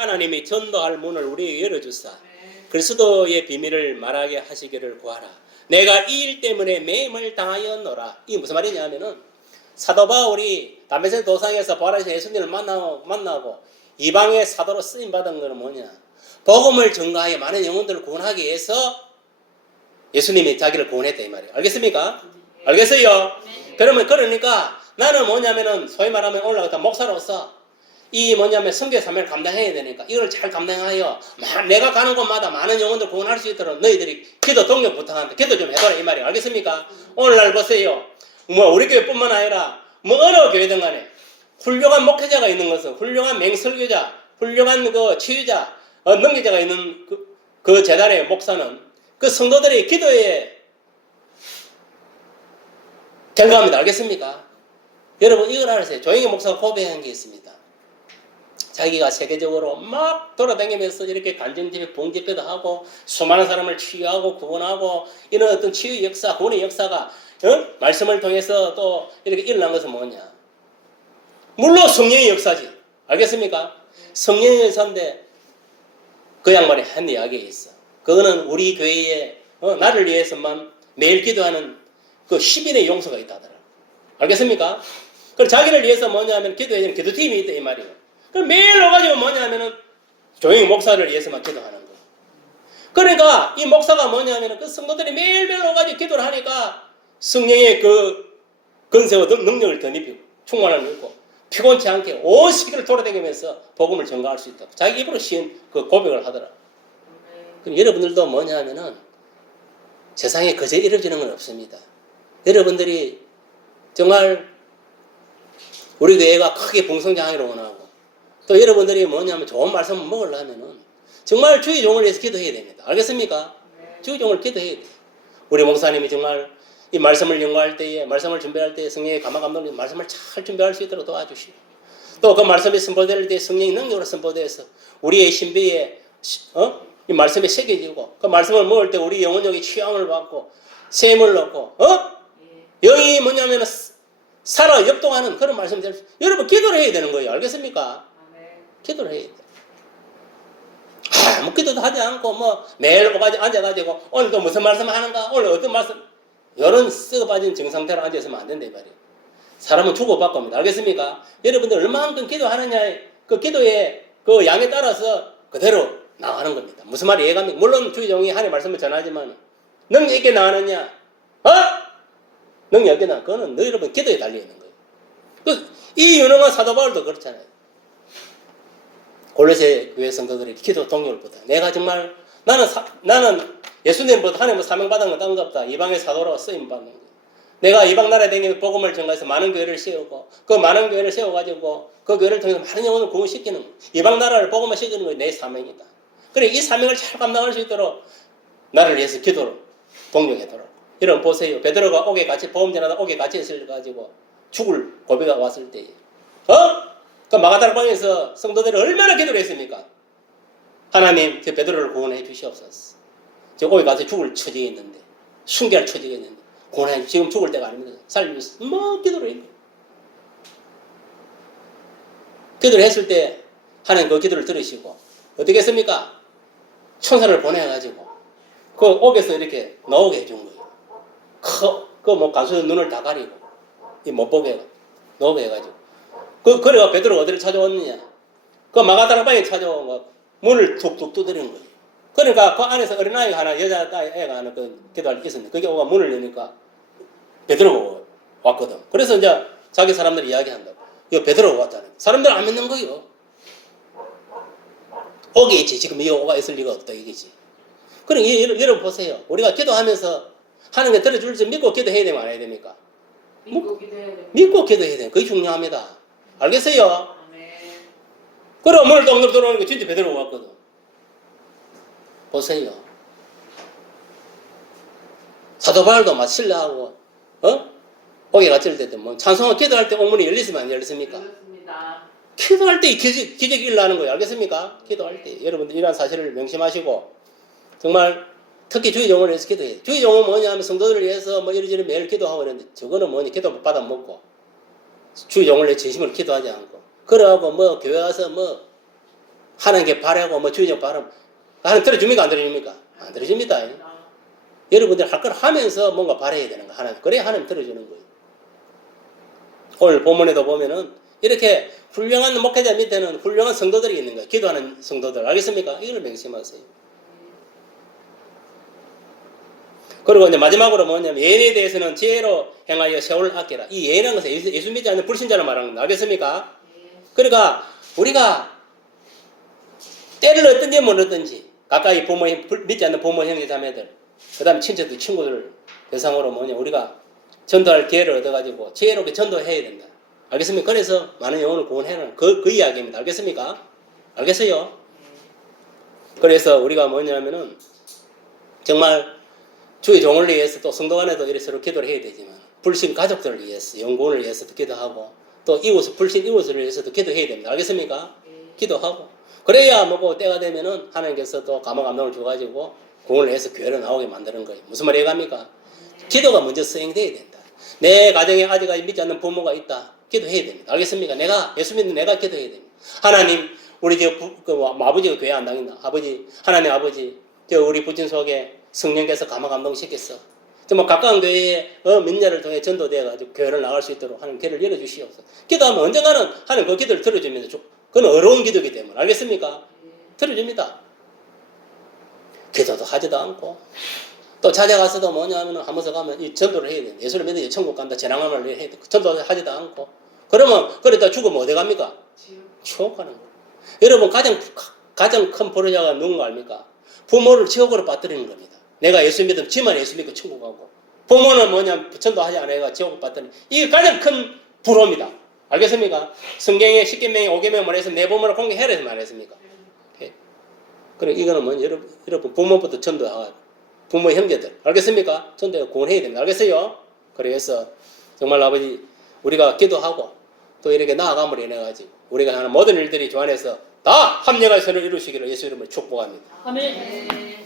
하나님이 전도할 문을 우리에게 열어주사 그리스도의 비밀을 말하게 하시기를 구하라. 내가 이 일 때문에 매임을 당하였노라. 이게 무슨 말이냐면은 사도 바울이 담에색 도상에서 부활하신 예수님을 만나고, 만나고 이방의 사도로 쓰임 받은 것은 뭐냐? 복음을 전가하여 많은 영혼들을 구원하기 위해서 예수님이 자기를 구원했다 이 말이에요. 알겠습니까? 알겠어요? 그러면 그러니까 나는 뭐냐면은 소위 말하면 올라갔다 목사로서 이 뭐냐면 성교 사명을 감당해야 되니까 이걸 잘 감당하여 마- 내가 가는 곳마다 많은 영혼들 구원할 수 있도록 너희들이 기도 동력 부탁한다. 기도 좀 해봐라 이 말이에요. 알겠습니까? 오늘날 보세요. 뭐 우리 교회뿐만 아니라 뭐 어느 교회든 간에 훌륭한 목회자가 있는 것은 훌륭한 맹설교자, 훌륭한 그 치유자, 어, 능력자가 있는 그, 그 재단의 목사는 그 성도들의 기도에 결과합니다. 알겠습니까? 여러분 이걸 알아세요. 조영희 목사가 고백한 게 있습니다. 자기가 세계적으로 막 돌아다니면서 이렇게 간증집회, 봉집회도 하고 수많은 사람을 치유하고 구원하고 이런 어떤 치유 역사, 구원의 역사가 어? 말씀을 통해서 또 이렇게 일어난 것은 뭐냐? 물론 성령의 역사지. 알겠습니까? 성령의 역사인데 그 양반이 한 이야기가 있어. 그거는 우리 교회에 어, 나를 위해서만 매일 기도하는 그 10인의 용서가 있다더라. 알겠습니까? 그럼 자기를 위해서 뭐냐면 기도해주는 기도팀이 있다 이 말이에요. 그럼 매일 와가지고 뭐냐면은 조용히 목사를 위해서만 기도하는 거예요. 그러니까 이 목사가 뭐냐면은 그 성도들이 매일매일 와가지고 기도를 하니까 성령의 그 건세와 능- 능력을 덧입히고 충만을 입고 피곤치 않게 온 시기를 돌아다니면서 복음을 전가할 수 있다. 자기 입으로 시인 그 고백을 하더라. 그럼 여러분들도 뭐냐 하면은 세상에 거저 이루어지는 건 없습니다. 여러분들이 정말 우리 교회가 크게 봉성장하기를 원하고 또 여러분들이 뭐냐면 좋은 말씀을 먹으려면은 정말 주의 종을 위해서 기도해야 됩니다. 알겠습니까? 주의 종을 기도해야 돼. 우리 목사님이 정말 이 말씀을 연구할 때에 말씀을 준비할 때에 성령의 감화 감동을 말씀을 잘 준비할 수 있도록 도와주시고 또 그 말씀이 선포될 때 성령의 능력으로 선포돼서 우리의 신비에 시- 어? 이 말씀에 새겨지고 그 말씀을 먹을 때 우리 영혼력이 취함을 받고 샘을 넣고 어? 영이 뭐냐면 살아 역동하는 그런 말씀 될 수. 여러분 기도를 해야 되는 거예요. 알겠습니까? 기도를 해야 돼. 아무 기도도 하지 않고 뭐 매일 앉아가지고 오늘도 무슨 말씀 하는가 오늘 어떤 말씀 이런 썩어 빠진 정상태로 앉아 있으면 안 된다 이 말이에요. 사람은 주고받고 합니다. 알겠습니까? 여러분들 얼마만큼 기도하느냐의 그 기도의 그 양에 따라서 그대로 나가는 겁니다. 무슨 말이 이해갑니까? 물론 주의종이 하나님 말씀을 전하지만 능력 있게 나가느냐? 어? 능력 있게 나 그거는 너 여러분 기도에 달려있는 거예요. 그, 이 유능한 사도 바울도 그렇잖아요. 골로새 교회 성도들이 기도 동력을 보다. 내가 정말 나는 사- 나는 예수님보다 하나님을 사명받은 건 다른 것 없다. 이방의 사도로 쓰임 받는 거예요. 내가 이방 나라에 다니는 복음을 전가해서 많은 교회를 세우고 그 많은 교회를 세워가지고 그 교회를 통해서 많은 영혼을 구원시키는 거예요. 이방 나라를 복음을 시키는 게내 사명이다. 그래 이 사명을 잘 감당할 수 있도록 나를 위해서 기도를 동력하도록. 여러분 보세요. 베드로가 옥에 같이 보험 전하다 옥에 같이 있을 가지고 죽을 고비가 왔을 때에 어? 그 마가다라 방에서 성도들이 얼마나 기도를 했습니까? 하나님, 저 베드로를 구원해 주시옵소서. 저 거기 가서 죽을 처지에 있는데, 순결 처지에 있는데, 구원해 주 지금 죽을 때가 아닙니다. 살려주세요. 뭐 기도를 했고. 기도를 했을 때, 하나님 그 기도를 들으시고, 어떻게 했습니까? 천사를 보내가지고, 그 옥에서 이렇게 나오게 해준 거예요. 커, 그뭐 간수의 눈을 다 가리고, 이 못 보게 나오게 해가지고. 그, 그래가 베드로가 어디를 찾아왔느냐? 그 마가다라 방에 찾아온 거, 문을 툭툭 두드리는 거예요. 그러니까 그 안에서 어린아이가 하나, 여자 애가 하나 그 기도할 게 있었는데, 그게 오가 문을 여니까 베드로가 왔거든. 그래서 이제 자기 사람들이 이야기한다고. 이거 베드로가 왔잖아. 사람들 안 믿는 거예요. 있지. 지금 이 옥가 있을 리가 없다, 이게지. 그럼 이- 여러분, 보세요. 우리가 기도하면서 하는 게 들어줄 줄 믿고 기도해야 되면 안 해야 됩니까? 믿고 기도해야 돼. 믿고 기도해야 돼요. 그게 중요합니다. 알겠어요? 그럼 오늘 동네로 들어오는 거 진짜 베드로 왔거든. 보세요. 사도 바울도 막 신뢰하고, 어? 오게 갇힐 때도 뭐, 찬송을 기도할 때 오문이 열리시면 안 열렸습니까? 그렇습니다. 기도할 때 기적, 기적이 일어나는 거예요. 알겠습니까? 기도할 때. 여러분들 이러한 사실을 명심하시고, 정말 특히 주의 종을 위해서 기도해요. 주의 종은 뭐냐 하면 성도들을 위해서 뭐 이리저리 매일 기도하고 그러는데, 저거는 뭐니? 기도 못 받아 먹고, 종을 위해 진심으로 기도하지 않고, 그러고 뭐 교회 와서 뭐, 하나님께 바라고 뭐 주님 바람 하나님 들어줍니까 안 들어줍니까? 안 들어줍니다. 여러분들 할 걸 하면서 뭔가 바라야 되는 거 하나님 그래야 하나님 들어주는 거예요. 오늘 본문에도 보면은 이렇게 훌륭한 목회자 밑에는 훌륭한 성도들이 있는 거예요. 기도하는 성도들 알겠습니까? 이걸 명심하세요. 그리고 이제 마지막으로 뭐냐면 예언에 대해서는 지혜로 행하여 세월을 아껴라. 이 예언이라는 것은 예수, 예수 믿지 않는 불신자를 말하는 겁니다. 알겠습니까? 그러니까 우리가 때를 못 얻든지 가까이 부모 불- 믿지 않는 부모 형제 자매들 그다음에 친척들 친구들 대상으로 뭐냐 우리가 전도할 기회를 얻어가지고 지혜롭게 전도해야 된다. 알겠습니까? 그래서 많은 영혼을 구원해라는 그, 그 이야기입니다. 알겠습니까? 알겠어요? 그래서 우리가 뭐냐면은 정말 주의 종을 위해서 또 성도 간에도 이렇게 서로 기도를 해야 되지만 불신 가족들을 위해서 영혼을 위해서도 기도하고 또 이웃 불신 이웃을 위해서도 기도해야 됩니다. 알겠습니까? 기도하고 그래야 뭐고 때가 되면은 하나님께서 또 감화 감동을 줘가지고 공을 해서 교회로 나오게 만드는 거예요. 무슨 말이 갑니까? 기도가 먼저 수행돼야 된다. 내 가정에 아직까지 믿지 않는 부모가 있다. 기도해야 됩니다. 알겠습니까? 내가 예수 믿는 내가 기도해야 됩니다. 하나님 우리 저 부, 그 뭐, 아버지가 교회 안 다닌다. 아버지 하나님 아버지 저 우리 부친 속에 성령께서 감화 감동 시켰어. 정말 가까운 교회에 어, 민자를 통해 전도되어 가지고 교회를 나갈 수 있도록 하는 길을 열어 주시옵소서. 기도하면 언젠가는 하나님 그 기도를 들어주면서 주- 그건 어려운 기도이기 때문에 알겠습니까? 들어줍니다. 기도도 하지도 않고 또 찾아가서도 뭐냐면 한 번서 가면 이 전도를 해야 돼. 예수를 믿어 천국 간다. 재난함을 해야 돼. 전도 하지도 않고 그러면 그러다 죽으면 어디 갑니까? 지옥 가는 거예요. 여러분 가장 가장 큰 불효자가 누군가 압니까? 부모를 지옥으로 빠뜨리는 겁니다. 내가 예수 믿으면 지만 예수 믿고 천국 가고 부모는 뭐냐 전도하지 않아가 지옥 빠뜨리는 이게 가장 큰 불효입니다. 알겠습니까? 성경에 십계명에 오계명 말해서 내 부모를 공개해라 말했습니까? 예. 그래 이거는 뭐 여러분, 여러분 부모부터 전도하고 부모 형제들 알겠습니까? 전도 구원해야 됩니다. 알겠어요? 그래서 정말 아버지 우리가 기도하고 또 이렇게 나아감을 인해 가지고 우리가 하는 모든 일들이 주 안에서 다 합력할 선을 이루시기를 예수 이름으로 축복합니다. 아멘. 네.